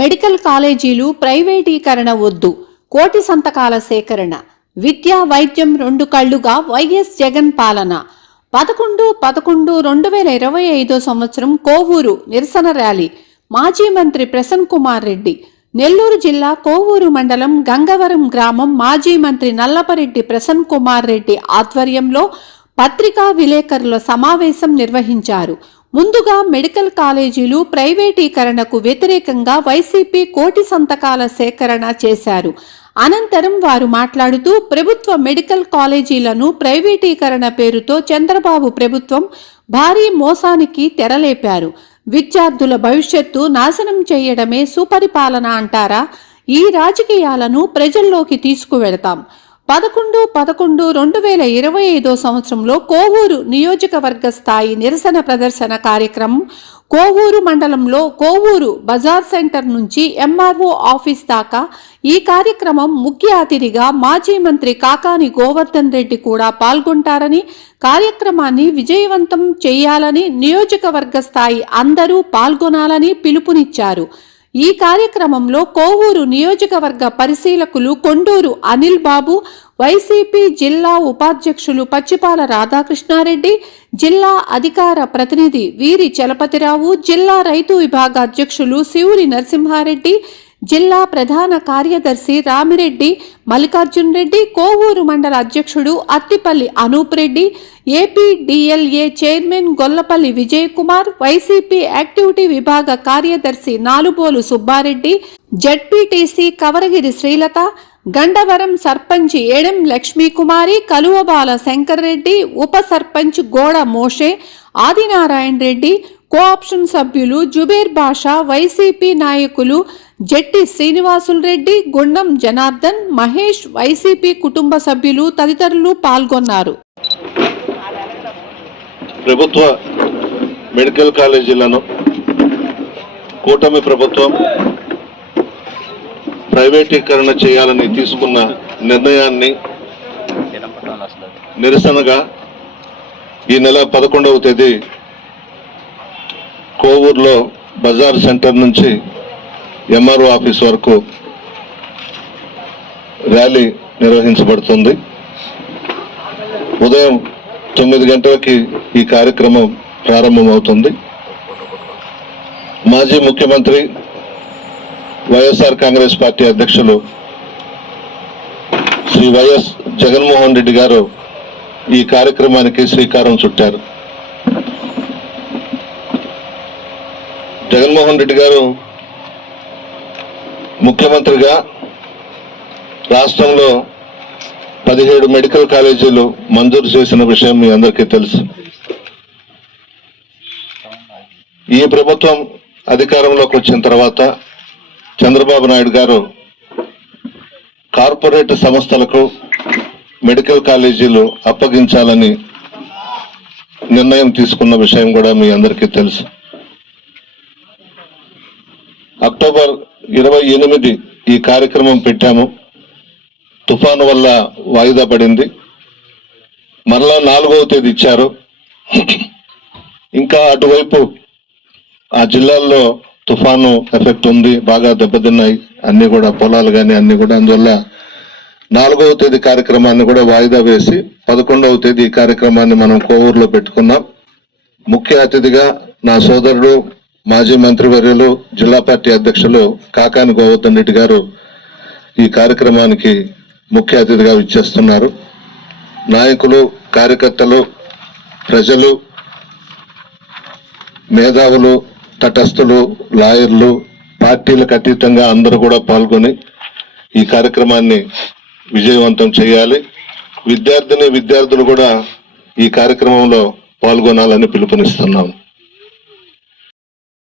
Medical కాలేజీలు ప్రైవేటీకరణ వద్దు. కోటి సంతకాల సేకరణ. విద్యా వైద్యం రెండు కళ్ళుగా వైఎస్ జగన్ పాలన. పదకొండు పదకొండు రెండు వేల ఇరవై ఐదో సంవత్సరం కోవూరు నిరసన ర్యాలీ. మాజీ మంత్రి ప్రసన్ కుమార్ రెడ్డి. నెల్లూరు జిల్లా కోవూరు మండలం గంగవరం గ్రామం మాజీ మంత్రి నల్లపరెడ్డి ప్రసన్ కుమార్ రెడ్డి ఆధ్వర్యంలో పత్రికా విలేకరుల సమావేశం నిర్వహించారు. ముందుగా మెడికల్ కాలేజీలు ప్రైవేటీకరణకు వ్యతిరేకంగా వైసీపీ కోటి సంతకాల సేకరణ చేశారు. అనంతరం వారు మాట్లాడుతూ ప్రభుత్వ మెడికల్ కాలేజీలను ప్రైవేటీకరణ పేరుతో చంద్రబాబు ప్రభుత్వం భారీ మోసానికి తెరలేపారు. విద్యార్థుల భవిష్యత్తు నాశనం చేయడమే సుపరిపాలన అంటారా? ఈ రాజకీయాలను ప్రజల్లోకి తీసుకువెడతాం. పదకొండు పదకొండు రెండు వేల ఇరవై ఐదో సంవత్సరంలో కోవూరు నియోజకవర్గ స్థాయి నిరసన ప్రదర్శన కార్యక్రమం కోవూరు మండలంలో కోవూరు బజార్ సెంటర్ నుంచి ఎంఆర్ఓ ఆఫీస్ దాకా ఈ కార్యక్రమం ముఖ్య అతిథిగా మాజీ మంత్రి కాకాని గోవర్ధన్ రెడ్డి కూడా పాల్గొంటారని కార్యక్రమాన్ని విజయవంతం చేయాలని నియోజకవర్గ స్థాయి అందరూ పాల్గొనాలని పిలుపునిచ్చారు. ఈ కార్యక్రమంలో కోవూరు నియోజకవర్గ పరిశీలకులు కొండూరు అనిల్ బాబు వైసీపీ జిల్లా ఉపాధ్యక్షులు పచ్చిపాల రాధాకృష్ణారెడ్డి జిల్లా అధికార ప్రతినిధి వీరి చలపతిరావు జిల్లా రైతు విభాగ అధ్యక్షులు శివురి నరసింహారెడ్డి జిల్లా ప్రధాన కార్యదర్శి రామిరెడ్డి మల్లికార్జున్ రెడ్డి కోవూరు మండల అధ్యక్షుడు Attipalli Anup Reddy APDLA chairman Gollapalli Vijay Kumar YCP activity విభాగ కార్యదర్శి నాలుబోలు సుబ్బారెడ్డి జడ్పీటీసీ కవరగిరి శ్రీలత గండవరం సర్పంచ్ ఏడెం లక్ష్మీకుమారి కలువబాల శంకర్ రెడ్డి ఉప సర్పంచ్ గోడ మోషే ఆదినారాయణ రెడ్డి కోఆప్షన్ సభ్యులు జుబేర్ బాషా వైసీపీ నాయకులు జట్టి శ్రీనివాసులు రెడ్డి గుండం జనార్దన్ మహేష్ వైసీపీ కుటుంబ సభ్యులు తదితరులు పాల్గొన్నారు. ప్రభుత్వ మెడికల్ కాలేజీలను కూటమి ప్రభుత్వం ప్రైవేటీకరణ చేయాలని తీసుకున్న నిర్ణయాన్ని నిరసనగా ఈ నెల పదకొండవ తేదీ కోవూరులో బజార్ సెంటర్ నుంచి ఎంఆర్ఓ ఆఫీస్ వరకు ర్యాలీ నిర్వహించబడుతుంది. ఉదయం తొమ్మిది గంటలకి ఈ కార్యక్రమం ప్రారంభమవుతుంది. మాజీ ముఖ్యమంత్రి వైఎస్ఆర్ కాంగ్రెస్ పార్టీ అధ్యక్షులు శ్రీ వైఎస్ జగన్మోహన్ రెడ్డి గారు ఈ కార్యక్రమానికి శ్రీకారం చుట్టారు. జగన్మోహన్ రెడ్డి గారు ముఖ్యమంత్రిగా రాష్ట్రంలో పదిహేడు మెడికల్ కాలేజీలు మంజూరు చేసిన విషయం మీ అందరికీ తెలుసు. ఈ ప్రభుత్వం అధికారంలోకి వచ్చిన తర్వాత చంద్రబాబు నాయుడు గారు కార్పొరేట్ సంస్థలకు మెడికల్ కాలేజీలు అప్పగించాలని నిర్ణయం తీసుకున్న విషయం కూడా మీ అందరికీ తెలుసు. అక్టోబర్ ఇరవై ఎనిమిది ఈ కార్యక్రమం పెట్టాము. తుఫాను వల్ల వాయిదా పడింది. మరలా నాలుగవ తేదీ ఇచ్చారు. ఇంకా అటువైపు ఆ జిల్లాల్లో తుఫాను ఎఫెక్ట్ ఉంది బాగా దెబ్బతిన్నాయి. అన్ని కూడా పొలాలు కానీ అన్ని కూడా అందువల్ల నాలుగవ తేదీ కార్యక్రమాన్ని కూడా వాయిదా వేసి పదకొండవ తేదీ కార్యక్రమాన్ని మనం కోవూరులో పెట్టుకున్నాం. ముఖ్య అతిథిగా నా సోదరుడు మాజీ మంత్రివర్యులు జిల్లా పార్టీ అధ్యక్షులు కాకాని గోవర్ధన్ రెడ్డి గారు ఈ కార్యక్రమానికి ముఖ్య అతిథిగా విచ్చేస్తున్నారు. నాయకులు కార్యకర్తలు ప్రజలు మేధావులు తటస్థులు లాయర్లు పార్టీలకు అతీతంగా అందరూ కూడా పాల్గొని ఈ కార్యక్రమాన్ని విజయవంతం చేయాలి. విద్యార్థిని విద్యార్థులు కూడా ఈ కార్యక్రమంలో పాల్గొనాలని పిలుపునిస్తున్నాము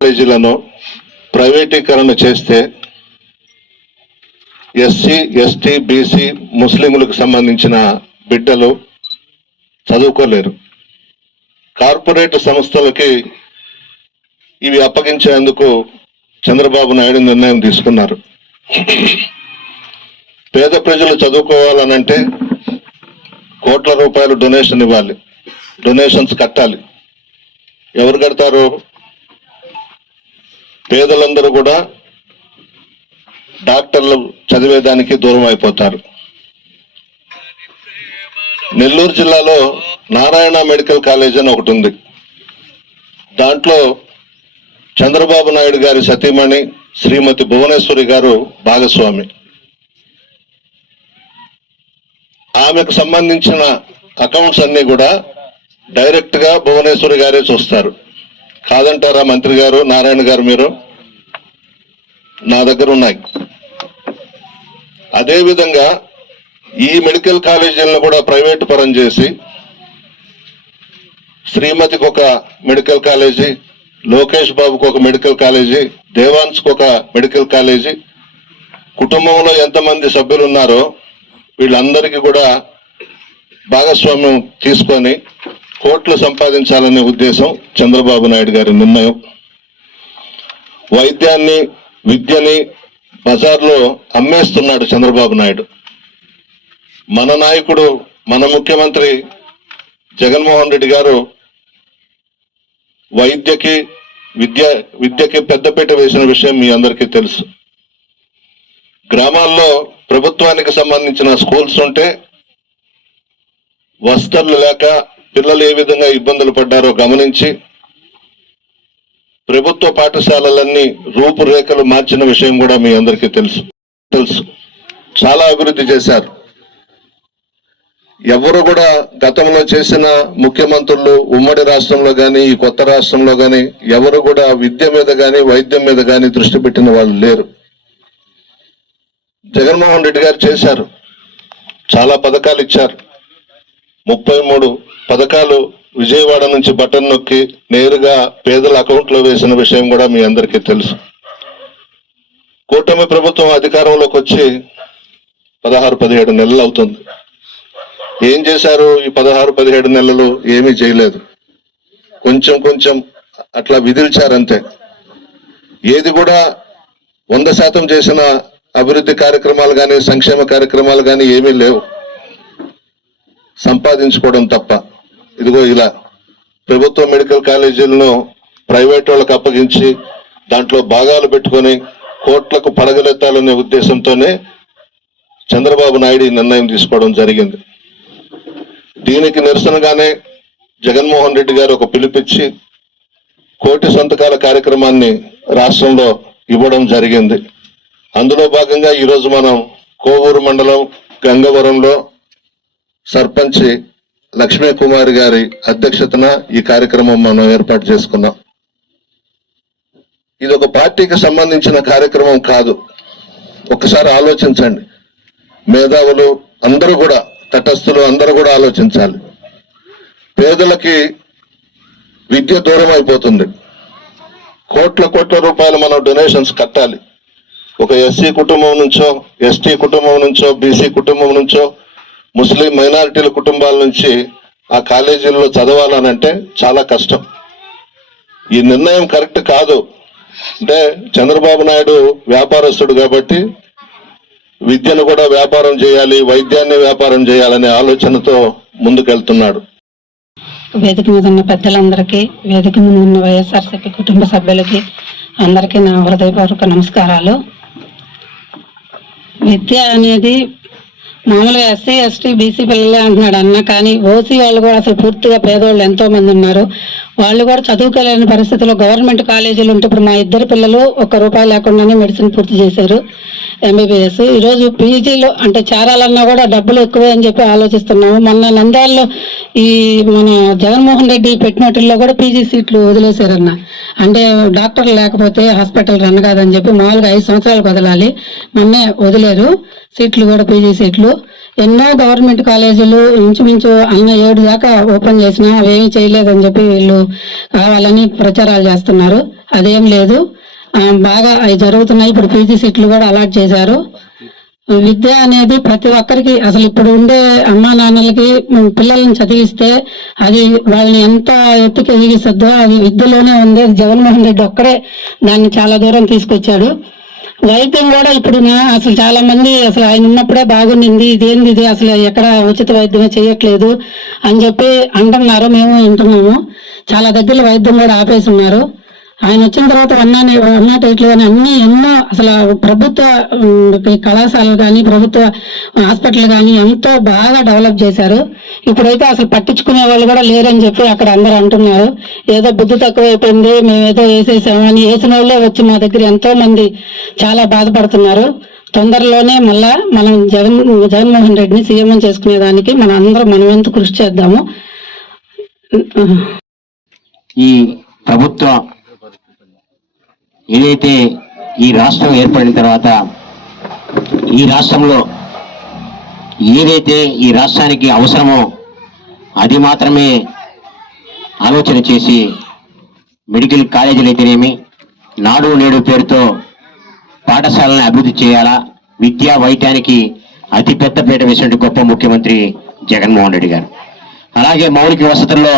కాలేజీలను ప్రైవేటీకరణ చేస్తే ఎస్సీ ఎస్టీ బీసీ ముస్లింలకు సంబంధించిన బిడ్డలు చదువుకోలేరు. కార్పొరేట్ సంస్థలకి ఇవి అప్పగించేందుకు చంద్రబాబు నాయుడు నిర్ణయం తీసుకున్నారు. పేద ప్రజలు చదువుకోవాలనంటే కోట్ల రూపాయలు డొనేషన్ ఇవ్వాలి. డొనేషన్స్ కట్టాలి. ఎవరు కడతారు? పేదలందరూ కూడా డాక్టర్లు చదివేదానికి దూరం అయిపోతారు. నెల్లూరు జిల్లాలో నారాయణ మెడికల్ కాలేజ్ అని ఒకటి ఉంది. దాంట్లో చంద్రబాబు నాయుడు గారి సతీమణి శ్రీమతి భువనేశ్వరి గారు భాగస్వామి. ఆమెకు సంబంధించిన అకౌంట్స్ అన్నీ కూడా డైరెక్ట్గా భువనేశ్వరి గారే చూస్తారు. కాదంటారా మంత్రి గారు నారాయణ గారు మీరు? నా దగ్గర ఉన్నాయి. అదేవిధంగా ఈ మెడికల్ కాలేజీలను కూడా ప్రైవేట్ పరం చేసి శ్రీమతికి ఒక మెడికల్ కాలేజీ లోకేష్ బాబుకు ఒక మెడికల్ కాలేజీ దేవాన్స్కి ఒక మెడికల్ కాలేజీ కుటుంబంలో ఎంతమంది సభ్యులు ఉన్నారో వీళ్ళందరికీ కూడా భాగస్వామ్యం తీసుకొని కోట్లు సంపాదించాలనే ఉద్దేశం చంద్రబాబు నాయుడు గారి నిర్ణయం. వైద్యాన్ని విద్యని బజార్లో అమ్మేస్తున్నాడు చంద్రబాబు నాయుడు. మన నాయకుడు మన ముఖ్యమంత్రి జగన్మోహన్ రెడ్డి గారు వైద్యకి విద్య విద్యకి పెద్దపీట వేసిన విషయం మీ అందరికీ తెలుసు. గ్రామాల్లో ప్రభుత్వానికి సంబంధించిన స్కూల్స్ ఉంటే వసతులు లేక పిల్లలు ఏ విధంగా ఇబ్బందులు పడ్డారో గమనించి ప్రభుత్వ పాఠశాలలన్నీ రూపురేఖలు మార్చిన విషయం కూడా మీ అందరికీ తెలుసు. తెలుసు. చాలా అభివృద్ధి చేశారు. ఎవరు కూడా గతంలో చేసిన ముఖ్యమంత్రులు ఉమ్మడి రాష్ట్రంలో కానీ ఈ కొత్త రాష్ట్రంలో కానీ ఎవరు కూడా విద్య మీద కానీ వైద్యం మీద కానీ దృష్టి పెట్టిన వాళ్ళు లేరు. జగన్మోహన్ రెడ్డి గారు చేశారు. చాలా పథకాలు ఇచ్చారు. ముప్పై మూడు పథకాలు విజయవాడ నుంచి బటన్ నొక్కి నేరుగా పేదల అకౌంట్లో వేసిన విషయం కూడా మీ అందరికీ తెలుసు. కూటమి ప్రభుత్వం అధికారంలోకి వచ్చి పదహారు పదిహేడు నెలలు అవుతుంది. ఏం చేశారు? ఈ పదహారు పదిహేడు నెలలు ఏమీ చేయలేదు. కొంచెం కొంచెం అట్లా విధిల్చారంతే ఏది కూడా వంద శాతం చేసిన అభివృద్ధి కార్యక్రమాలు కానీ సంక్షేమ కార్యక్రమాలు కానీ ఏమీ లేవు. సంపాదించుకోవడం తప్ప. ఇదిగో ఇలా ప్రభుత్వ మెడికల్ కాలేజీలను ప్రైవేట్ వాళ్ళకి అప్పగించి దాంట్లో భాగాలు పెట్టుకొని కోట్లకు పడగలెత్తాలనే ఉద్దేశంతోనే చంద్రబాబు నాయుడు ఈ నిర్ణయం తీసుకోవడం జరిగింది. దీనికి నిరసనగానే జగన్మోహన్ రెడ్డి గారు ఒక పిలిపిచ్చి కోటి సంతకాల కార్యక్రమాన్ని రాష్ట్రంలో ఇవ్వడం జరిగింది. అందులో భాగంగా ఈరోజు మనం కోవూరు మండలం గంగవరంలో సర్పంచ్ లక్ష్మీ కుమారి గారి అధ్యక్షతన ఈ కార్యక్రమం మనం ఏర్పాటు చేసుకున్నాం. ఇది ఒక పార్టీకి సంబంధించిన కార్యక్రమం కాదు. ఒకసారి ఆలోచించండి. మేధావులు అందరూ కూడా తటస్థులు అందరూ కూడా ఆలోచించాలి. పేదలకి విద్య దూరం అయిపోతుంది. కోట్ల కోట్ల రూపాయలు మనం డొనేషన్స్ కట్టాలి. ఒక ఎస్సీ కుటుంబం నుంచో ఎస్టీ కుటుంబం నుంచో బీసీ కుటుంబం నుంచో ముస్లిం మైనారిటీల కుటుంబాల నుంచి ఆ కాలేజీల్లో చదవాలనంటే చాలా కష్టం. ఈ నిర్ణయం కరెక్ట్ కాదు. అంటే చంద్రబాబు నాయుడు వ్యాపారస్తుడు కాబట్టి విద్యను కూడా వ్యాపారం చేయాలి వైద్యాన్ని వ్యాపారం చేయాలనే ఆలోచనతో ముందుకెళ్తున్నాడు. వేదిక మీద ఉన్న పెద్దలందరికీ వేదిక మీద ఉన్న వైఎస్ఆర్సీపీ కుటుంబ సభ్యులకి అందరికీ నా హృదయపూర్వక నమస్కారాలు. విద్య అనేది మామూలుగా ఎస్సీ ఎస్టీ బీసీ పిల్లలే అంటున్నాడు అన్న. కానీ ఓసీ వాళ్ళు కూడా అసలు పూర్తిగా పేదవాళ్ళు ఎంతో మంది ఉన్నారు. వాళ్ళు కూడా చదువుకోలేని పరిస్థితిలో గవర్నమెంట్ కాలేజీలు ఉంటే ఇప్పుడు మా ఇద్దరు పిల్లలు ఒక్క రూపాయి లేకుండానే మెడిసిన్ పూర్తి చేశారు. ఎంబీబీఎస్ ఈరోజు పీజీలో అంటే చేరాలన్నా కూడా డబ్బులు ఎక్కువే అని చెప్పి ఆలోచిస్తున్నాము. మొన్న నంద్యాలలో ఈ మన జగన్మోహన్ రెడ్డి పెట్టినట్లో కూడా పీజీ సీట్లు వదిలేశారన్న. అంటే డాక్టర్లు లేకపోతే హాస్పిటల్ రన్ కాదని చెప్పి మామూలుగా ఐదు సంవత్సరాలకు వదలాలి. మొన్నే వదిలేరు. సీట్లు కూడా పీజీ సీట్లు. ఎన్నో గవర్నమెంట్ కాలేజీలు ఇంచుమించు అన్న ఏడు దాకా ఓపెన్ చేసినా అవేమీ చేయలేదని చెప్పి వీళ్ళు కావాలని ప్రచారాలు చేస్తున్నారు. అదేం లేదు. బాగా అవి జరుగుతున్నాయి. ఇప్పుడు పీజీ సీట్లు కూడా అలాట్ చేశారు. విద్య అనేది ప్రతి ఒక్కరికి అసలు ఇప్పుడు ఉండే అమ్మా నాన్నలకి పిల్లల్ని చదివిస్తే అది వాళ్ళని ఎంత ఎత్తుకు ఎదిగిస్తుందో అది విద్యలోనే ఉంది. అది జగన్మోహన్ రెడ్డి ఒక్కడే దాన్ని చాలా దూరం తీసుకొచ్చాడు. వైద్యం కూడా ఇప్పుడు అసలు చాలా మంది అసలు ఆయన ఉన్నప్పుడే బాగుండింది ఇదేంది ఇది అసలు ఎక్కడ ఉచిత వైద్యమే చేయట్లేదు అని చెప్పి అంటున్నారు మేము వింటున్నాము. చాలా దగ్గర వైద్యం కూడా ఆపేసి ఉన్నారు. ఆయన వచ్చిన తర్వాత వన్ నాట్ వన్ నాట్ ఎయిట్లు కానీ అన్ని ఎన్నో అసలు ప్రభుత్వ కళాశాలలు కానీ ప్రభుత్వ హాస్పిటల్ కానీ ఎంతో బాగా డెవలప్ చేశారు. ఇప్పుడైతే అసలు పట్టించుకునే వాళ్ళు కూడా లేరని చెప్పి అక్కడ అందరూ అంటున్నారు. ఏదో బుద్ధి తక్కువైపోయింది మేము ఏదో వేసేసాము అని వేసిన వాళ్ళే వచ్చి మా దగ్గర ఎంతో మంది చాలా బాధపడుతున్నారు. తొందరలోనే మళ్ళా మనం జగన్ జగన్మోహన్ రెడ్డిని సీఎం చేసుకునేదానికి మన అందరం మనం ఎంత కృషి చేద్దాము. ఈ ప్రభుత్వం ఏదైతే ఈ రాష్ట్రం ఏర్పడిన తర్వాత ఈ రాష్ట్రంలో ఏదైతే ఈ రాష్ట్రానికి అవసరమో అది మాత్రమే ఆలోచన చేసి మెడికల్ కాలేజీలు అయితేనేమి నాడు నేడు పేరుతో పాఠశాలను అభివృద్ధి చేయాలా? విద్యా వైద్యానికి అతి పెద్ద పీట వేసినటువంటి గొప్ప ముఖ్యమంత్రి జగన్మోహన్ రెడ్డి గారు. అలాగే మౌలిక వసతుల్లో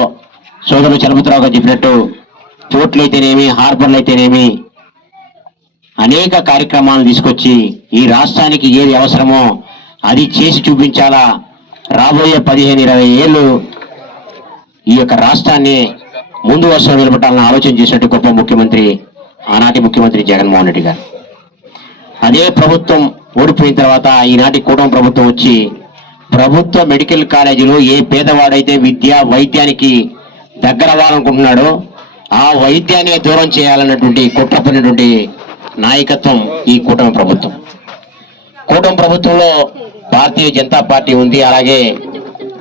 సోదరుడు చలపతిరావు గారు చెప్పినట్టు పోర్ట్లు అయితేనేమి హార్బర్లు అయితేనేమి అనేక కార్యక్రమాలను తీసుకొచ్చి ఈ రాష్ట్రానికి ఏది అవసరమో అది చేసి చూపించాలా? రాబోయే పదిహేను ఇరవై ఏళ్ళు ఈ యొక్క రాష్ట్రాన్ని ముందు వరుసలో నిలబెట్టాలని ఆలోచన చేసినట్టు గొప్ప ముఖ్యమంత్రి ఆనాటి ముఖ్యమంత్రి జగన్మోహన్ రెడ్డి గారు. అదే ప్రభుత్వం ఓడిపోయిన తర్వాత ఈనాటి కూటమి ప్రభుత్వం వచ్చి ప్రభుత్వ మెడికల్ కాలేజీలో ఏ పేదవాడైతే విద్య వైద్యానికి దగ్గర అవ్వాలనుకుంటున్నాడో ఆ వైద్యాన్ని దూరం చేయాలన్నటువంటి కుట్రపడినటువంటి నాయకత్వం ఈ కూటమి ప్రభుత్వం. కూటమి ప్రభుత్వంలో భారతీయ జనతా పార్టీ ఉంది అలాగే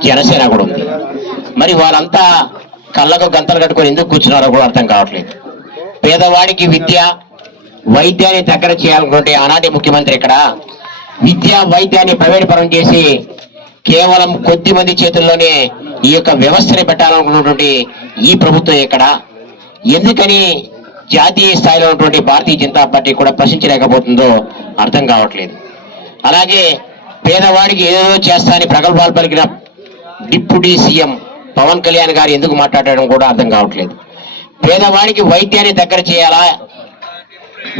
జనసేన కూడా ఉంది. మరి వాళ్ళంతా కళ్ళకు గంతలు కట్టుకొని ఎందుకు కూర్చున్నారో కూడా అర్థం కావట్లేదు. పేదవాడికి విద్య వైద్యాన్ని దగ్గర చేయాలనుకుంటే ఆనాటి ముఖ్యమంత్రి ఇక్కడ విద్య వైద్యాన్ని ప్రైవేట్ పరం చేసి కేవలం కొద్ది మంది చేతుల్లోనే ఈ యొక్క వ్యవస్థని పెట్టాలనుకున్నటువంటి ఈ ప్రభుత్వం ఇక్కడ ఎందుకని జాతీయ స్థాయిలో ఉన్నటువంటి భారతీయ జనతా పార్టీ కూడా ప్రశ్నించలేకపోతుందో అర్థం కావట్లేదు. అలాగే పేదవాడికి ఏదో చేస్తానని ప్రగల్భాలు పలికిన డిప్యూటీ సీఎం పవన్ కళ్యాణ్ గారు ఎందుకు మాట్లాడడం కూడా అర్థం కావట్లేదు. పేదవాడికి వైద్యాన్ని దగ్గర చేయాలా?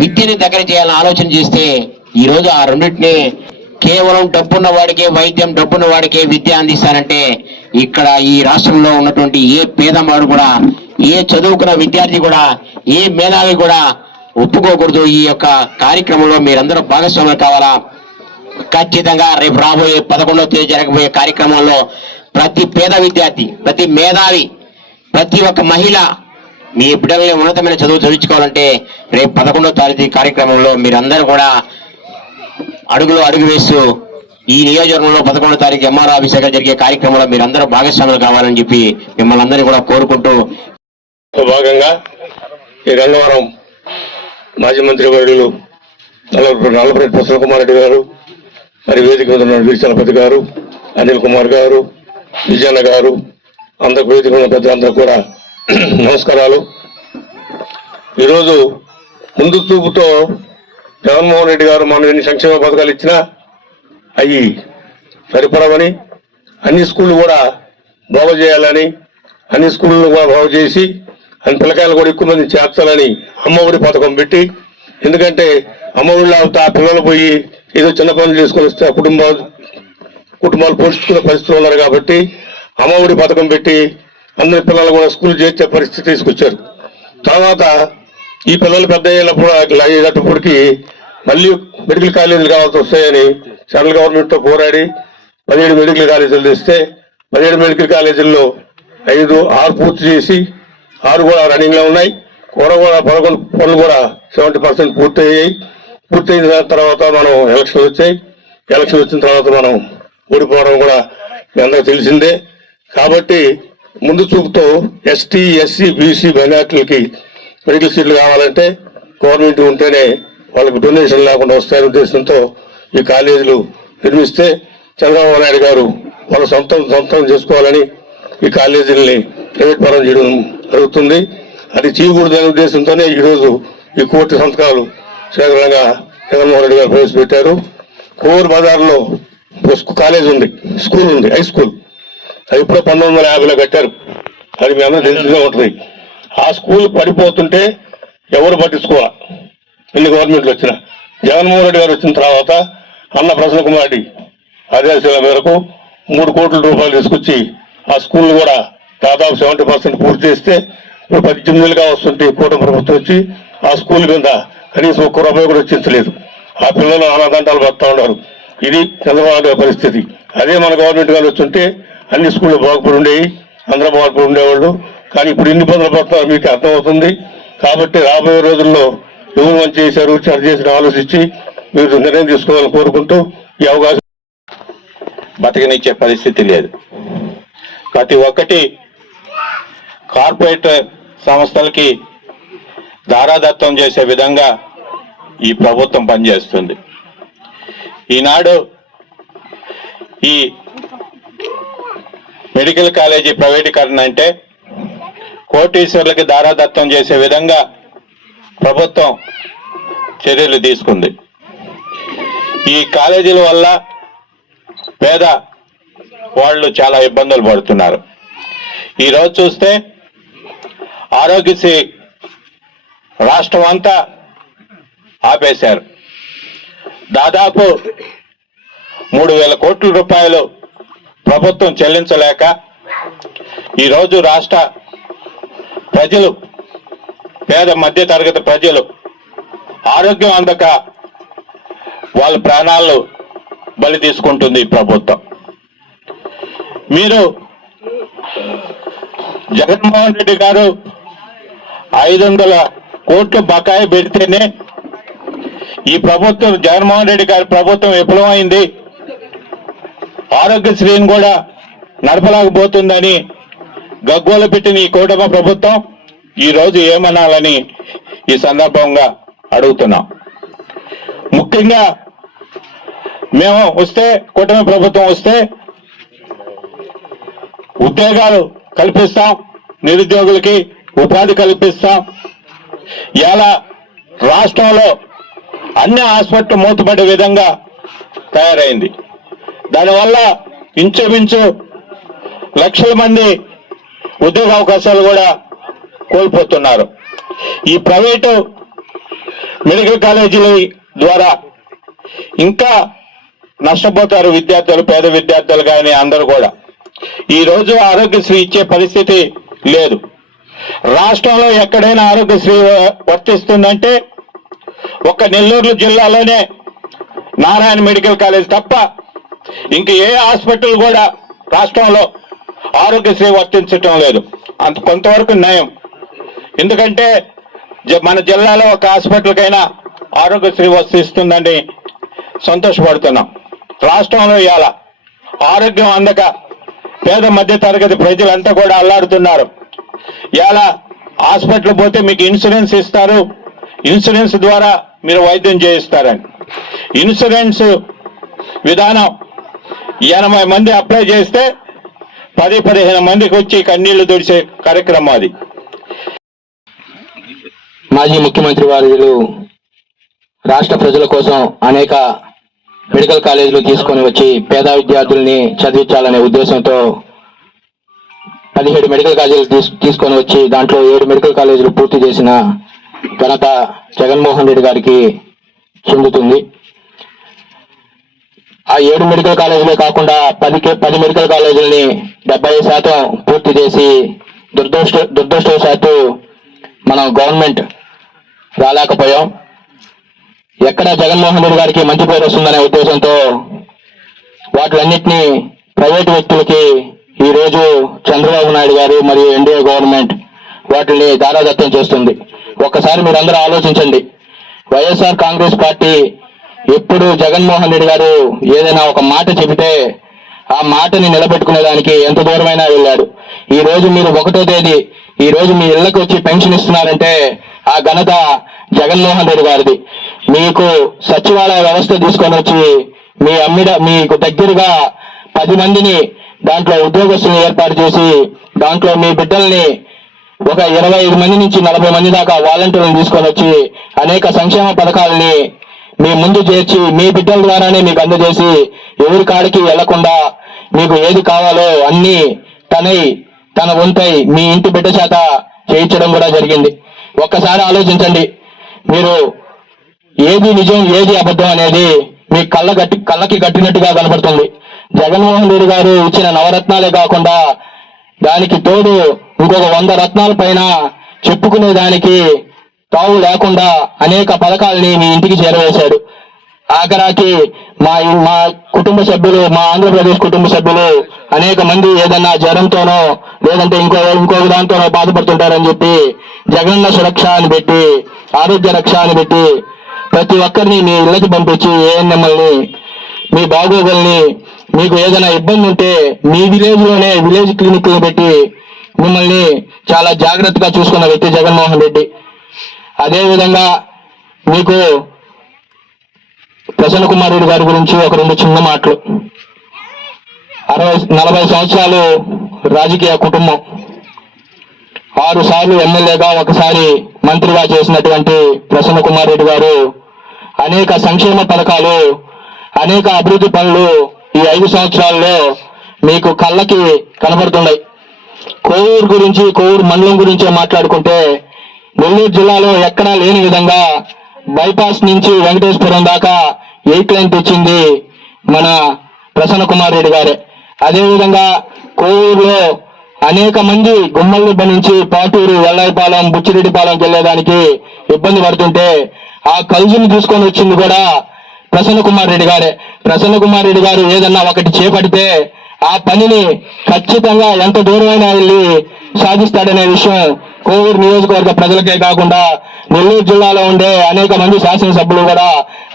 విద్యని దగ్గర చేయాలని ఆలోచన చేస్తే ఈ రోజు ఆ రెండింటినీ కేవలం డబ్బున్న వాడికే వైద్యం డబ్బున్న వాడికే విద్య అందిస్తానంటే ఇక్కడ ఈ రాష్ట్రంలో ఉన్నటువంటి ఏ పేదవాడు కూడా ఏ చదువుకున్న విద్యార్థి కూడా ఏ మేధావి కూడా ఒప్పుకోకూడదు ఈ యొక్క కార్యక్రమంలో. మీరందరూ భాగస్వాములు కావాలా? ఖచ్చితంగా రేపు రాబోయే పదకొండవ తేదీ జరగబోయే కార్యక్రమంలో ప్రతి పేద విద్యార్థి ప్రతి మేధావి ప్రతి ఒక్క మహిళ మీ బిడ్డల్ని ఉన్నతమైన చదువు చదివించుకోవాలంటే రేపు పదకొండవ తారీఖు కార్యక్రమంలో మీరందరూ కూడా అడుగులో అడుగు వేస్తూ ఈ నియోజకవర్గంలో పదకొండు తారీఖు ఎంఆర్ ఆఫీస్ జరిగే కార్యక్రమంలో మీరందరూ భాగస్వాములు కావాలని చెప్పి మిమ్మల్ని అందరినీ కూడా కోరుకుంటూ భాగంగా ఈ గంగవరం మాజీ మంత్రి వర్యులు నల్లపరెడ్డి ప్రసన్న కుమార్ రెడ్డి గారు మరి వేదిక మీద ఉన్న గారు అనిల్ కుమార్ గారు విజయన్న గారు అందరికి వేదిక ఉన్న పెద్దలందరూ కూడా నమస్కారాలు. ఈరోజు ముందు చూపుతో జగన్మోహన్ రెడ్డి గారు మనం ఎన్ని సంక్షేమ పథకాలు ఇచ్చినా అవి సరిపడవని అన్ని స్కూళ్ళు కూడా బాగు చేయాలని అన్ని స్కూళ్ళను కూడా బాగు చేసి అన్ని పిల్లకాయలు కూడా ఎక్కువ మంది చేర్చాలని అమ్మఒడి పథకం పెట్టి ఎందుకంటే అమ్మఒడిలో ఆ పిల్లలు పోయి ఏదో చిన్న పనులు చేసుకొని వస్తే కుటుంబాలు కుటుంబాలు పోషించుకునే పరిస్థితులు ఉన్నారు కాబట్టి అమ్మఒడి పథకం పెట్టి అందరి పిల్లలు కూడా స్కూల్ చేర్చే పరిస్థితి తీసుకొచ్చారు. తర్వాత ఈ పిల్లలు పెద్ద అయ్యేటప్పుడు అయ్యేటప్పటికి మళ్ళీ మెడికల్ కాలేజీలు కావాల్సి వస్తాయని సెంట్రల్ గవర్నమెంట్తో పోరాడి పదిహేడు మెడికల్ కాలేజీలు తెస్తే పదిహేడు మెడికల్ కాలేజీల్లో ఐదు ఆరు పూర్తి చేసి ఆరు కూడా రన్నింగ్లో ఉన్నాయి. కూడా కూడా పదకొండు పనులు కూడా సెవెంటీ పర్సెంట్ పూర్తయ్యాయి. పూర్తయిన తర్వాత మనం ఎలక్షన్ వచ్చాయి. ఎలక్షన్ వచ్చిన తర్వాత మనం ఓడిపోవడం కూడా మీ తెలిసిందే. కాబట్టి ముందు చూపుతో ఎస్టీ ఎస్సీ బీసీ మైనార్టీలకి మెడికల్ సీట్లు కావాలంటే గవర్నమెంట్ ఉంటేనే వాళ్ళకి డొనేషన్ లేకుండా వస్తాయనే ఉద్దేశంతో ఈ కాలేజీలు నిర్మిస్తే చంద్రబాబు నాయుడు గారు వాళ్ళ సొంతం సొంతం చేసుకోవాలని ఈ కాలేజీలని ప్రైవేట్ పరం చేయడం జరుగుతుంది. అది చేయకూడదనే ఉద్దేశంతోనే ఈరోజు ఈ కోర్టు సంతకాలు శేఖరంగా జగన్మోహన్ రెడ్డి గారు ప్రవేశపెట్టారు. కోర్ బజార్లో కాలేజీ కాలేజ్ ఉంది స్కూల్ ఉంది హై స్కూల్. అది ఇప్పుడు పంతొమ్మిది వందల యాభైలో కట్టారు. అది మీ అందరూ తెలిసిగా ఉంటుంది. ఆ స్కూల్ పడిపోతుంటే ఎవరు పట్టించుకోవాలి ఎన్ని గవర్నమెంట్లు వచ్చినా. జగన్మోహన్ రెడ్డి గారు వచ్చిన తర్వాత అన్న ప్రసన్న కుమార్ రెడ్డి ఆదేశాల మేరకు మూడు కోట్ల రూపాయలు తీసుకొచ్చి ఆ స్కూల్ కూడా దాదాపు సెవెంటీ పర్సెంట్ పూర్తి చేస్తే ఇప్పుడు పద్దెనిమిది వస్తుంటే కూటమి ప్రభుత్వం వచ్చి ఆ స్కూల్ కింద కనీసం ఒక్క రూపాయి కూడా వచ్చించలేదు. ఆ పిల్లలు ఆనందంటాలు పడతా ఉన్నారు. ఇది చంద్రబాబు పరిస్థితి. అదే మన గవర్నమెంట్ గారు వచ్చుంటే అన్ని స్కూళ్ళు బాగుపడి ఉండేవి అందరూ బాగుపడి ఉండేవాళ్ళు. కానీ ఇప్పుడు ఇన్ని ఇబ్బందులు పడుతున్నారు మీకు అర్థమవుతుంది. కాబట్టి రాబోయే రోజుల్లో ఎవరు మంచి చేశారు చర్చ చేసిన ఆలోచించి మీరు నిర్ణయం తీసుకోవాలని కోరుకుంటూ ఈ అవకాశం బతకనిచ్చే పరిస్థితి లేదు. ప్రతి ఒక్కటి కార్పొరేట్ సంస్థలకి దారాదత్తం చేసే విధంగా ఈ ప్రభుత్వం పనిచేస్తుంది. ఈనాడు ఈ మెడికల్ కాలేజీ ప్రైవేటీకరణ అంటే కోటీశ్వర్లకి దారాదత్తం చేసే విధంగా ప్రభుత్వం చర్యలు తీసుకుంది. ఈ కాలేజీల వల్ల పేద వాళ్ళు చాలా ఇబ్బందులు పడుతున్నారు. ఈరోజు చూస్తే ఆరోగ్యశ్రీ రాష్ట్రం అంతా ఆపేశారు. దాదాపు మూడు వేల కోట్ల రూపాయలు ప్రభుత్వం చెల్లించలేక ఈరోజు రాష్ట్ర ప్రజలు పేద మధ్య తరగతి ప్రజలు ఆరోగ్యం అందక వాళ్ళ ప్రాణాలు బలి తీసుకుంటుంది ఈ ప్రభుత్వం. మీరు జగన్మోహన్ రెడ్డి గారు ఐదు వందల కోట్లు బకాయి పెడితేనే ఈ ప్రభుత్వం జగన్మోహన్ రెడ్డి గారి ప్రభుత్వం విఫలమైంది. ఆరోగ్యశ్రీని కూడా నడపలేకపోతుందని గగ్గోలు పెట్టిన ఈ కూటమి ప్రభుత్వం. ఈరోజు ఏమనాలని ఈ సందర్భంగా అడుగుతున్నాం. ముఖ్యంగా మేము వస్తే కూటమి ప్రభుత్వం వస్తే ఉద్యోగాలు కల్పిస్తాం నిరుద్యోగులకి ఉపాధి కల్పిస్తాం. ఇలా రాష్ట్రంలో అన్ని హాస్పిటల్ మూతపడే విధంగా తయారైంది. దానివల్ల ఇంచుమించు లక్షల మంది ఉద్యోగ అవకాశాలు కూడా కోల్పోతున్నారు. ఈ ప్రైవేటు మెడికల్ కాలేజీల ద్వారా ఇంకా నష్టపోతారు విద్యార్థులు పేద విద్యార్థులు కానీ అందరూ కూడా. ఈ రోజు ఆరోగ్యశ్రీ ఇచ్చే పరిస్థితి లేదు. రాష్ట్రంలో ఎక్కడైనా ఆరోగ్యశ్రీ వర్తిస్తుందంటే ఒక్క నెల్లూరు జిల్లాలోనే నారాయణ మెడికల్ కాలేజ్ తప్ప ఇంక ఏ హాస్పిటల్ కూడా రాష్ట్రంలో ఆరోగ్యశ్రీ వర్తించటం లేదు. అంత కొంతవరకు నయం. ఎందుకంటే జ- మన జిల్లాలో ఒక హాస్పిటల్కైనా ఆరోగ్యశ్రీ వర్తిస్తుందని సంతోషపడుతున్నాం. రాష్ట్రంలో ఇవాళ ఆరోగ్యం అందక పేద మధ్య తరగతి ప్రజలంతా కూడా అల్లాడుతున్నారు. ఇవాళ హాస్పిటల్ పోతే మీకు ఇన్సూరెన్స్ ఇస్తారు. ఇన్సూరెన్స్ ద్వారా మీరు వైద్యం చేయిస్తారని. ఇన్సూరెన్స్ విధానం ఎనభై మంది అప్లై చేస్తే పది పదిహేను మందికి వచ్చి కన్నీళ్ళు తుడిచే కార్యక్రమం అది. మాజీ ముఖ్యమంత్రి వారు రాష్ట్ర ప్రజల కోసం అనేక మెడికల్ కాలేజీలు తీసుకొని వచ్చి పేద విద్యార్థుల్ని చదివించాలనే ఉద్దేశంతో పదిహేడు మెడికల్ కాలేజీలు తీసుకొని వచ్చి దాంట్లో ఏడు మెడికల్ కాలేజీలు పూర్తి చేసిన ఘనత జగన్మోహన్ రెడ్డి గారికి చెందుతుంది. ఆ ఏడు మెడికల్ కాలేజీలే కాకుండా పదికే పది మెడికల్ కాలేజీలని డెబ్బై శాతం పూర్తి చేసి దురదృష్ట దురదృష్టవశాత్తు మనం గవర్నమెంట్ రాలేకపోయాం. ఎక్కడ జగన్మోహన్ రెడ్డి గారికి మంచి పేరు వస్తుందనే ఉద్దేశంతో వాటిలన్నింటినీ ప్రైవేట్ వ్యక్తులకి ఈ రోజు చంద్రబాబు నాయుడు గారు మరియు ఎన్డీఏ గవర్నమెంట్ వాటిని దారాదత్తం చేస్తుంది. ఒక్కసారి మీరందరూ ఆలోచించండి. వైఎస్ఆర్ కాంగ్రెస్ పార్టీ ఎప్పుడు జగన్మోహన్ రెడ్డి గారు ఏదైనా ఒక మాట చెబితే ఆ మాటని నిలబెట్టుకునేదానికి ఎంత దూరమైనా వెళ్ళాడు. ఈ రోజు మీరు ఒకటో తేదీ ఈ రోజు మీ ఇళ్ళకు వచ్చి పెన్షన్ ఇస్తున్నారంటే ఆ ఘనత జగన్మోహన్ రెడ్డి గారిది. మీకు సచివాలయ వ్యవస్థ తీసుకొని వచ్చి మీ అమ్మిడ మీకు దగ్గరగా పది మందిని దాంట్లో ఉద్యోగస్తులు ఏర్పాటు చేసి దాంట్లో మీ బిడ్డల్ని ఒక ఇరవై ఐదు మంది నుంచి నలభై మంది దాకా వాలంటీర్లను తీసుకొని వచ్చి అనేక సంక్షేమ పథకాలని మీ ముందు చేర్చి మీ బిడ్డల ద్వారానే మీకు అందజేసి ఎవరి కాడికి వెళ్ళకుండా మీకు ఏది కావాలో అన్ని తనై తన వంతై మీ ఇంటి బిడ్డ చేత చేయించడం కూడా జరిగింది. ఒక్కసారి ఆలోచించండి. మీరు ఏది నిజం ఏది అబద్ధం అనేది మీ కళ్ళ గట్టి కళ్ళకి గట్టినట్టుగా కనబడుతుంది. జగన్మోహన్ రెడ్డి గారు ఇచ్చిన నవరత్నాలే కాకుండా దానికి తోడు ఇంకొక వంద రత్నాల పైన చెప్పుకునే దానికి తావు లేకుండా అనేక పథకాలని మీ ఇంటికి చేరవేశాడు ఆఖరాకి మా మా కుటుంబ సభ్యులు మా ఆంధ్రప్రదేశ్ కుటుంబ సభ్యులు అనేక మంది ఏదన్నా జ్వరంతోనో లేదంటే ఇంకో ఇంకొక దాంతోనో బాధపడుతుంటారని చెప్పి జగన్న సురక్ష అని పెట్టి ఆరోగ్య రక్ష అని పెట్టి ప్రతి ఒక్కరిని మీ ఇళ్ళకి పంపించి ఏఎన్ఎంఎల్ని మీ బాగోగుల్ని మీకు ఏదైనా ఇబ్బంది ఉంటే మీ విలేజ్లోనే విలేజ్ క్లినిక్లు పెట్టి మిమ్మల్ని చాలా జాగ్రత్తగా చూసుకున్న వ్యక్తి జగన్మోహన్ రెడ్డి. అదేవిధంగా మీకు ప్రసన్న కుమార్ రెడ్డి గారి గురించి ఒక రెండు చిన్న మాటలు. అరవై నలభై సంవత్సరాలు రాజకీయ కుటుంబం. ఆరు సార్లు ఎమ్మెల్యేగా ఒకసారి మంత్రిగా చేసినటువంటి ప్రసన్న కుమార్ రెడ్డి గారు అనేక సంక్షేమ పథకాలు అనేక అభివృద్ధి పనులు ఈ ఐదు సంవత్సరాల్లో మీకు కళ్ళకి కనబడుతున్నాయి. కోవూరు గురించి కోవూరు మండలం గురించే మాట్లాడుకుంటే నెల్లూరు జిల్లాలో ఎక్కడా లేని విధంగా బైపాస్ నుంచి వెంకటేశ్వరం దాకా ఎయిట్ లైన్ తెచ్చింది మన ప్రసన్న కుమార్ రెడ్డి గారే. అదేవిధంగా కోవూరులో అనేక మంది గుమ్మల్ని నుంచి పాటూరు వెల్లాయిపాలెం బుచ్చిరెడ్డిపాలెంకి వెళ్ళేదానికి ఇబ్బంది పడుతుంటే ఆ కలుజుని తీసుకొని వచ్చింది కూడా ప్రసన్న కుమార్ రెడ్డి గారే. ప్రసన్న కుమార్ రెడ్డి గారు ఏదన్నా ఒకటి చేపడితే ఆ పనిని ఖచ్చితంగా ఎంత దూరమైనా వెళ్ళి సాధిస్తాడనే విషయం కోవూరు నియోజకవర్గ ప్రజలకే కాకుండా నెల్లూరు జిల్లాలో ఉండే అనేక మంది శాసనసభ్యులు కూడా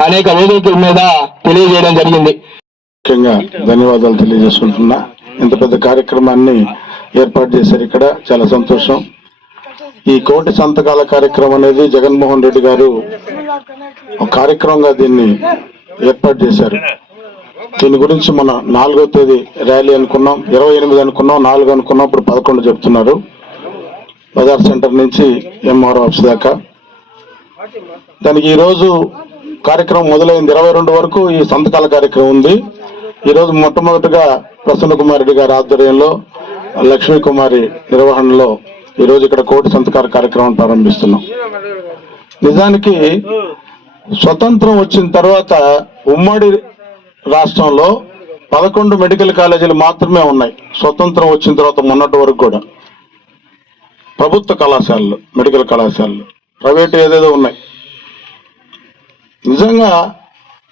అనేక వేదికల మీద తెలియజేయడం జరిగింది. ముఖ్యంగా ధన్యవాదాలు తెలియజేసుకుంటున్నా. ఇంత పెద్ద కార్యక్రమాన్ని ఏర్పాటు చేశారు ఇక్కడ. చాలా సంతోషం. ఈ కోటి సంతకాల కార్యక్రమం అనేది జగన్మోహన్ రెడ్డి గారు కార్యక్రమంగా దీన్ని ఏర్పాటు చేశారు. దీని గురించి మన నాలుగో తేదీ ర్యాలీ అనుకున్నాం ఇరవై ఎనిమిది అనుకున్నాం నాలుగు అనుకున్నాం ఇప్పుడు పదకొండు చెప్తున్నారు. బజార్ సెంటర్ నుంచి ఎంఆర్ ఆఫీస్ దాకా. దానికి ఈరోజు కార్యక్రమం మొదలైంది. ఇరవై రెండు వరకు ఈ సంతకాల కార్యక్రమం ఉంది. ఈరోజు మొట్టమొదటిగా ప్రసన్న కుమార్ రెడ్డి గారి ఆధ్వర్యంలో లక్ష్మీ కుమారి నిర్వహణలో ఈరోజు ఇక్కడ కోటి సంతకార కార్యక్రమం ప్రారంభిస్తున్నాం. నిజానికి స్వతంత్రం వచ్చిన తర్వాత ఉమ్మడి రాష్ట్రంలో పదకొండు మెడికల్ కాలేజీలు మాత్రమే ఉన్నాయి. స్వతంత్రం వచ్చిన తర్వాత మొన్నటి వరకు కూడా. ప్రభుత్వ కళాశాలలు మెడికల్ కళాశాలలు ప్రైవేట్ ఏదేదో ఉన్నాయి. నిజంగా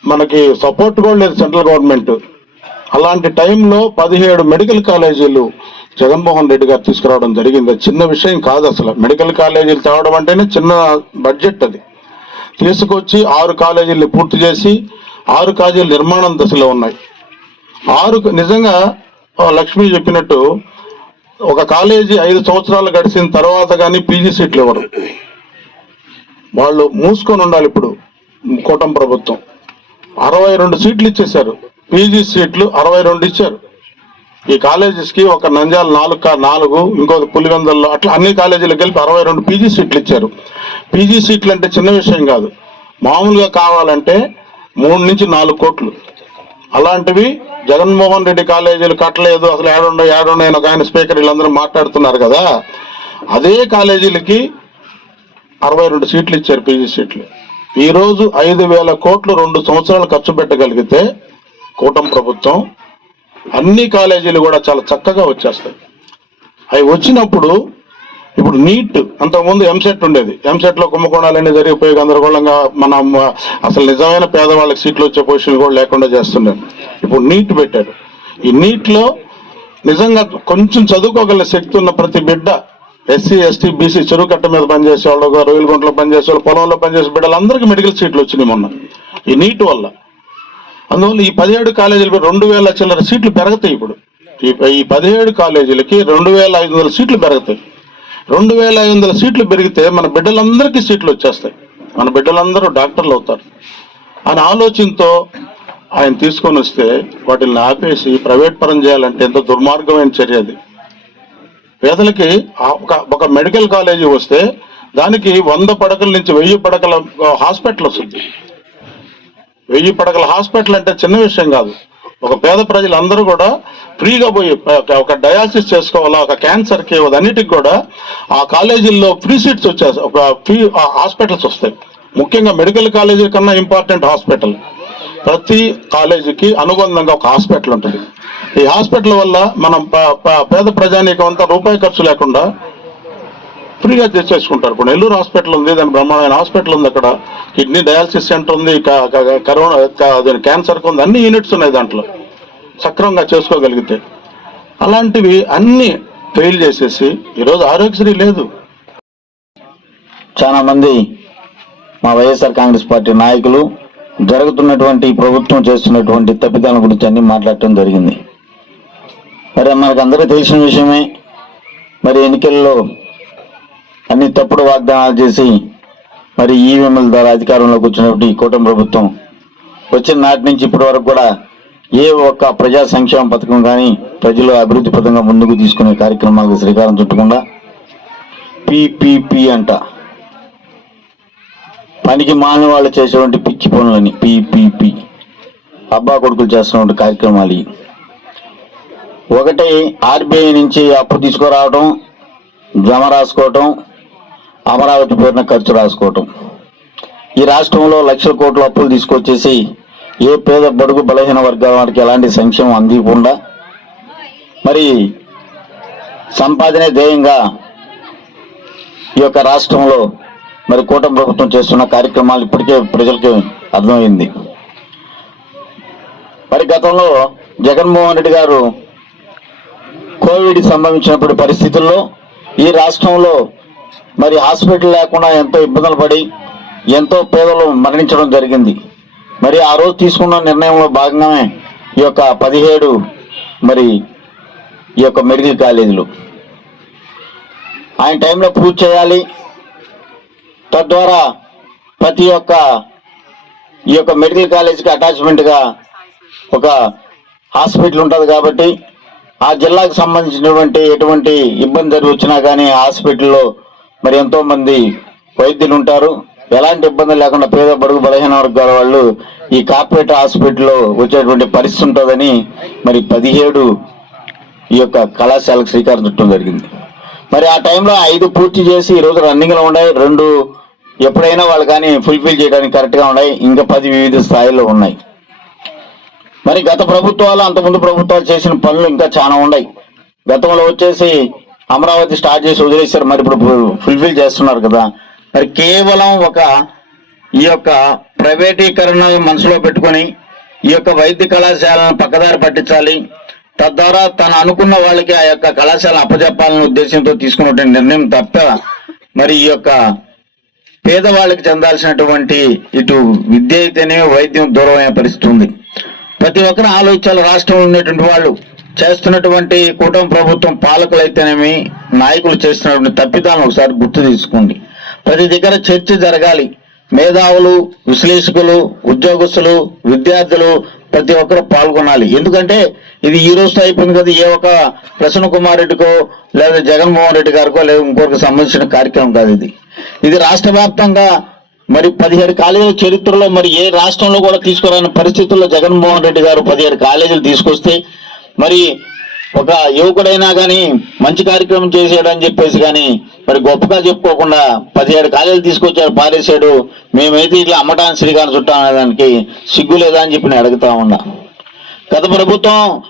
మనకి సపోర్ట్ కూడా లేదు సెంట్రల్ గవర్నమెంట్. అలాంటి టైంలో పదిహేడు మెడికల్ కాలేజీలు జగన్మోహన్ రెడ్డి గారు తీసుకురావడం జరిగింది. చిన్న విషయం కాదు అసలు. మెడికల్ కాలేజీలు తేవడం అంటేనే చిన్న బడ్జెట్ అది. తీసుకొచ్చి ఆరు కాలేజీలు పూర్తి చేసి ఆరు కాలేజీలు నిర్మాణం దశలో ఉన్నాయి. ఆరు నిజంగా లక్ష్మి చెప్పినట్టు ఒక కాలేజీ ఐదు సంవత్సరాలు గడిచిన తర్వాత కానీ పీజీ సీట్లు ఇవ్వరు. వాళ్ళు మూసుకొని ఉండాలి ఇప్పుడు కూటమి ప్రభుత్వం. అరవై రెండు సీట్లు ఇచ్చేశారు. పీజీ సీట్లు అరవై రెండు ఇచ్చారు. ఈ కాలేజెస్కి ఒక నంజాల నాలుగు నాలుగు ఇంకొక పులివెందల్లో అట్లా అన్ని కాలేజీలకు కలిపి అరవై రెండు పీజీ సీట్లు ఇచ్చారు. పీజీ సీట్లు అంటే చిన్న విషయం కాదు. మామూలుగా కావాలంటే మూడు నుంచి నాలుగు కోట్లు. అలాంటివి జగన్మోహన్ రెడ్డి కాలేజీలు కట్టలేదు అసలు ఏడుండో ఏడుండో అని ఒక ఆయన స్పీకర్ వీళ్ళందరూ మాట్లాడుతున్నారు కదా. అదే కాలేజీలకి అరవై రెండు సీట్లు ఇచ్చారు పీజీ సీట్లు. ఈరోజు ఐదు వేల కోట్లు రెండు సంవత్సరాలు ఖర్చు పెట్టగలిగితే కూటమి ప్రభుత్వం అన్ని కాలేజీలు కూడా చాలా చక్కగా వచ్చేస్తాయి. అవి వచ్చినప్పుడు ఇప్పుడు నీట్ అంతకుముందు ఎంసెట్ ఉండేది. ఎంసెట్లో కుంభకోణాలన్నీ జరిగిపోయి గందరగోళంగా మన అసలు నిజమైన పేదవాళ్ళకి సీట్లు వచ్చే పొజిషన్ కూడా లేకుండా చేస్తున్నారు. ఇప్పుడు నీట్ పెట్టాడు ఈ నీట్లో నిజంగా కొంచెం చదువుకోగల శక్తి ఉన్న ప్రతి బిడ్డ ఎస్సీ ఎస్టీ బీసీ చెరువు కట్ట మీద పనిచేసే వాళ్ళు రొయ్యల పనిచేసే వాళ్ళు పొలంలో పనిచేసే బిడ్డలందరికీ మెడికల్ సీట్లు వచ్చినాయి మొన్న. ఈ నీట్ వల్ల. అందువల్ల ఈ పదిహేడు కాలేజీలకు రెండు వేల చిల్లర సీట్లు పెరుగుతాయి ఇప్పుడు. ఈ ఈ పదిహేడు కాలేజీలకి రెండు వేల ఐదు వందల సీట్లు పెరుగుతాయి. రెండు వేల ఐదు వందల సీట్లు పెరిగితే మన బిడ్డలందరికీ సీట్లు వచ్చేస్తాయి. మన బిడ్డలందరూ డాక్టర్లు అవుతారు. అని ఆలోచనతో ఆయన తీసుకొని వస్తే వాటిని ఆపేసి ప్రైవేట్ పరం చేయాలంటే ఎంతో దుర్మార్గమైన చర్య అది. పేదలకి ఒక ఒక మెడికల్ కాలేజీ వస్తే దానికి వంద పడకల నుంచి వెయ్యి పడకల హాస్పిటల్ వస్తుంది. వెయ్యి పడకల హాస్పిటల్ అంటే చిన్న విషయం కాదు. ఒక పేద ప్రజలందరూ కూడా ఫ్రీగా పోయి ఒక- డయాలసిస్ చేసుకోవాలా ఒక క్యాన్సర్కి అన్నిటికి కూడా ఆ కాలేజీల్లో ఫ్రీ సీట్స్ వచ్చేస్తాయి ఒక ఫ్రీ హాస్పిటల్స్ వస్తాయి. ముఖ్యంగా మెడికల్ కాలేజీ కన్నా ఇంపార్టెంట్ హాస్పిటల్. ప్రతి కాలేజీకి అనుబంధంగా ఒక హాస్పిటల్ ఉంటుంది. ఈ హాస్పిటల్ వల్ల మనం పేద ప్రజానీకం అంతా రూపాయి ఖర్చు లేకుండా ఫ్రీగా తెచ్చేసుకుంటారు. ఇప్పుడు నెల్లూరు హాస్పిటల్ ఉంది దాని బ్రహ్మాండమైన హాస్పిటల్ ఉంది అక్కడ. కిడ్నీ డయాలసిస్ సెంటర్ ఉంది కరోనా క్యాన్సర్కి ఉంది అన్ని యూనిట్స్ ఉన్నాయి దాంట్లో. సక్రమంగా చేసుకోగలిగితే. అలాంటివి అన్ని ఫెయిల్ చేసేసి ఈరోజు ఆరోగ్యశ్రీ లేదు. చాలా మంది మా వైఎస్ఆర్ కాంగ్రెస్ పార్టీ నాయకులు జరుగుతున్నటువంటి ప్రభుత్వం చేస్తున్నటువంటి తప్పిదాల గురించి అన్ని మాట్లాడటం జరిగింది. మరి మనకు అందరూ తెలిసిన విషయమే మరి ఎన్నికల్లో అన్ని తప్పుడు వాగ్దానాలు చేసి మరి ఈవీఎంల ద్వారా అధికారంలోకి వచ్చినప్పుడు ఈ కూటమి ప్రభుత్వం వచ్చిన నాటి నుంచి ఇప్పటి వరకు కూడా ఏ ఒక్క ప్రజా సంక్షేమ పథకం కానీ ప్రజలు అభివృద్ధి పథకంగా ముందుకు తీసుకునే కార్యక్రమాలకు శ్రీకారం చుట్టకుండా పీపీపీ అంట. పనికి మాని వాళ్ళు చేసేటువంటి పిచ్చి పనులని పీపీపీ. అబ్బా కొడుకులు చేస్తున్నటువంటి కార్యక్రమాలు ఒకటి ఆర్బీఐ నుంచి అప్పు తీసుకురావడం జమ రాసుకోవటం అమరావతి పేరున ఖర్చు రాసుకోవటం. ఈ రాష్ట్రంలో లక్షల కోట్ల అప్పులు తీసుకొచ్చేసి ఏ పేద బడుగు బలహీన వర్గాల వారికి ఎలాంటి సంక్షేమం అందికుండా మరి సంపాదనే ధ్యేయంగా ఈ యొక్క రాష్ట్రంలో మరి కూటమి ప్రభుత్వం చేస్తున్న కార్యక్రమాలు ఇప్పటికే ప్రజలకి అర్థమైంది. మరి గతంలో జగన్మోహన్ రెడ్డి గారు కోవిడ్ సంభవించినప్పుడు పరిస్థితుల్లో ఈ రాష్ట్రంలో మరి హాస్పిటల్ లేకుండా ఎంతో ఇబ్బందులు పడి ఎంతో పేదలు మరణించడం జరిగింది. మరి ఆ రోజు తీసుకున్న నిర్ణయంలో భాగంగానే ఈ యొక్క పదిహేడు మరి ఈ యొక్క మెడికల్ కాలేజీలు. ఆయన టైంలో పూర్తి చేయాలి. తద్వారా ప్రతి ఒక్క ఈ యొక్క మెడికల్ కాలేజీకి అటాచ్మెంట్గా ఒక హాస్పిటల్ ఉంటుంది కాబట్టి ఆ జిల్లాకు సంబంధించినటువంటి ఎటువంటి ఇబ్బంది జరిగి వచ్చినా కానీ హాస్పిటల్లో మరి ఎంతో మంది వైద్యులు ఉంటారు. ఎలాంటి ఇబ్బంది లేకుండా పేద బడుగు బలహీన వర్గాల వాళ్ళు ఈ కార్పొరేట్ హాస్పిటల్లో వచ్చేటువంటి పరిస్థితి ఉంటుందని మరి పదిహేడు ఈ యొక్క కళాశాలకు శ్రీకారం చుట్టడం జరిగింది. మరి ఆ టైంలో ఐదు పూర్తి చేసి ఈ రోజు ఉన్నాయి. రెండు ఎప్పుడైనా వాళ్ళు కానీ ఫుల్ఫిల్ చేయడానికి కరెక్ట్గా ఉన్నాయి. ఇంకా పది వివిధ స్థాయిల్లో ఉన్నాయి. మరి గత ప్రభుత్వాలు అంతకుముందు ప్రభుత్వాలు చేసిన పనులు ఇంకా చాలా ఉన్నాయి. గతంలో వచ్చేసి అమరావతి స్టార్ట్ చేసి వదిలేశారు. మరి ఇప్పుడు ఫుల్ఫిల్ చేస్తున్నారు కదా. మరి కేవలం ఒక ఈ యొక్క ప్రైవేటీకరణ మనసులో పెట్టుకొని ఈ యొక్క వైద్య కళాశాలను పక్కదారి పట్టించాలి. తద్వారా తను అనుకున్న వాళ్ళకి ఆ యొక్క కళాశాల అప్పచెప్పాలనే ఉద్దేశంతో తీసుకున్నటువంటి నిర్ణయం తప్ప మరి ఈ యొక్క పేదవాళ్ళకి చెందాల్సినటువంటి ఇటు విద్య అయితేనే వైద్యం దూరమయ్యే పరిస్థితి ఉంది. ప్రతి ఒక్కరు ఆలోచించాలి రాష్ట్రంలో ఉన్నటువంటి వాళ్ళు చేస్తున్నటువంటి కూటమి ప్రభుత్వం పాలకులైతేనేమి నాయకులు చేస్తున్నటువంటి తప్పిదాలను ఒకసారి గుర్తు తీసుకోండి. ప్రతి దగ్గర చర్చ జరగాలి. మేధావులు విశ్లేషకులు ఉద్యోగస్తులు విద్యార్థులు ప్రతి ఒక్కరు పాల్గొనాలి. ఎందుకంటే ఇది ఈ రోజుతో అయిపోయింది కదా ఏ ఒక్క ప్రసన్న కుమార్ రెడ్డికో లేదా జగన్మోహన్ రెడ్డి గారికో లేదా ఇంకొకరికి సంబంధించిన కార్యక్రమం కాదు ఇది. ఇది రాష్ట్ర వ్యాప్తంగా మరి పదిహేడు కాలేజీల చరిత్రలో మరి ఏ రాష్ట్రంలో కూడా తీసుకురాని పరిస్థితుల్లో జగన్మోహన్ రెడ్డి గారు పదిహేడు కాలేజీలు తీసుకొస్తే మరి ఒక యువకుడైనా కానీ మంచి కార్యక్రమం చేసాడని చెప్పేసి కానీ మరి గొప్పగా చెప్పుకోకుండా పదిహేడు కాలేజీలు తీసుకొచ్చాడు పారేశాడు. మేమైతే ఇట్లా అమ్మటానికి శ్రీకారం చుట్టాం అనే సిగ్గు లేదా అని చెప్పి నేను అడుగుతా ఉన్నా. గత ప్రభుత్వం